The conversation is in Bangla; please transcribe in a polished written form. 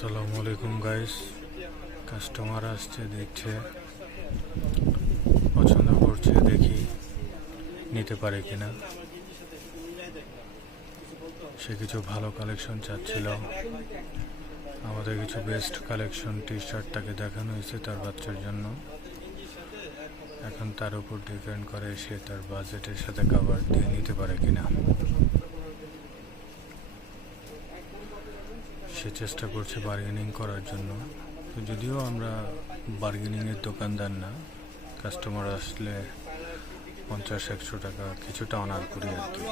আসসালামু আলাইকুম গাইস। কাস্টমার আসছে, দেখছে, পছন্দ করছে, দেখি নিতে পারে কিনা। সে কিছু ভালো কালেকশন চাচ্ছিল, আমাদের কিছু বেস্ট কালেকশন টি শার্টটাকে দেখানো হয়েছে তার বাচ্চার জন্য। এখন তার উপর ডিপেন্ড করে সে তার বাজেটের সাথে কভার দিয়ে নিতে পারে কিনা। সে চেষ্টা করছে বার্গেনিং করার জন্য, তো যদিও আমরা বার্গেনিংয়ের দোকানদার না, কাস্টমার আসলে 50-100 টাকা কিছুটা অনার করি আর কি।